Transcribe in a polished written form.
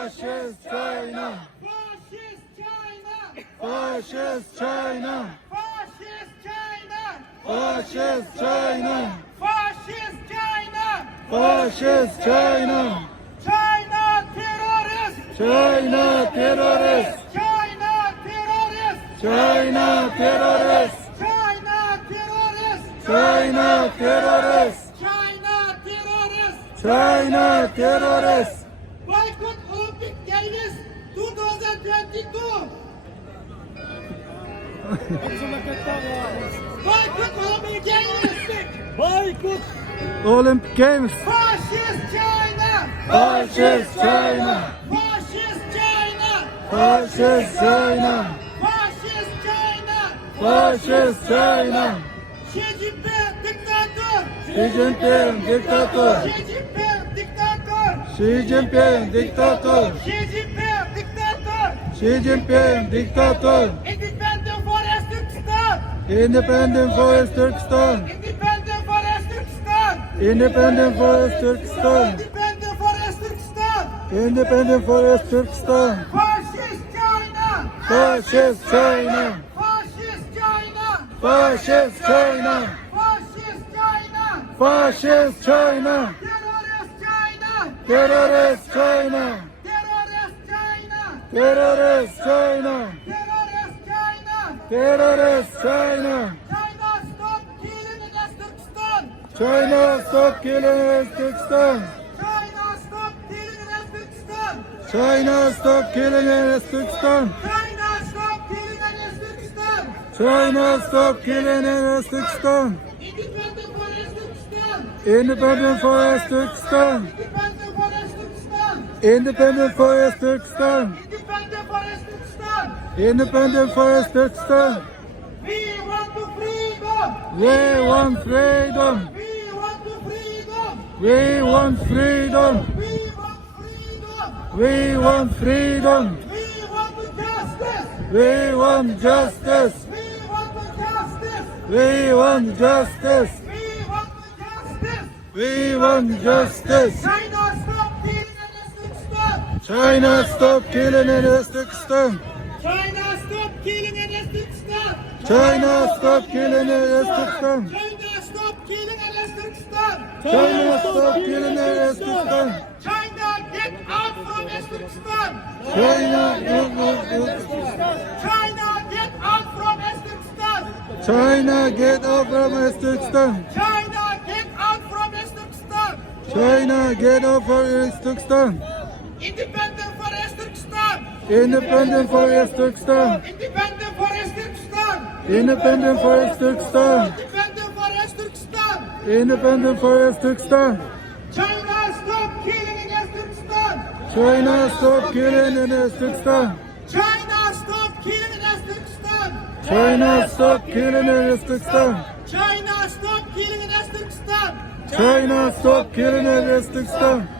Fascist China. Fascist China. Fascist China. Fascist China. Fascist China. Fascist China. Fascist China. China terrorist. China terrorist. China terrorist. China terrorist. China terrorist. China terrorist. China terrorist. China terrorist. Boycott Olympic Games 2022. Boycott Olympic Games. Boykot. Olympic Games. Fascist China. Fascist China. Fascist China. Fascist China. Fascist China. Fascist China. Xi Jinping diktatör. Xi Jinping diktatör. Xi Jinping diktatör. Xi Jinping diktatör. Xi Jinping diktatör. Xi Jinping diktatör. Independent Forest Turkistan. Independent Forest Turkestan. Independent Forest Turkistan. Independent Forest Turkestan. Independent Forest Turkistan. Independent Forest Turkestan. Fascist China. Fascist China. Fascist China. Fascist China. Fascist China. Fascist China. Terrorist Terrorist China. China. Terrorist China. Terrorist China. Terrorist Terrorist China. China. China stop killing in Turkistan. China stop killing in Turkestan. China stop killing in Turkistan. China stop killing in Turkestan. China stop killing in Turkistan. China stop killing in Turkestan. Independent Forest Turkistan. Independent Forest Turkestan. Independent Forest Turkistan. Independent Forest Turkestan. Independent Forest Turkestan. We want to freedom. We want freedom. We want freedom. We want freedom. We want freedom. We want justice. We want justice. We want justice. We want justice. China stop killing in Turkistan. China stop killing in Turkestan. China stop killing in Turkistan. China stop killing in Turkestan. China stop killing in Turkistan. China get out from Turkestan. China China get out from Turkestan. China get out from Turkestan. China get out from Turkestan. China get out from Turkestan. Independent Forest Turkestan. Independent Forest Turkestan. Independent Forest Turkestan. Independent Forest Turkestan. Independent Forest Turkestan. Independent Forest Turkestan. China stop killing in Turkestan. China stop killing in Turkestan. China stop killing in Turkestan. China stop killing in Turkestan. China stop killing in Turkestan. China stop killing in Turkestan.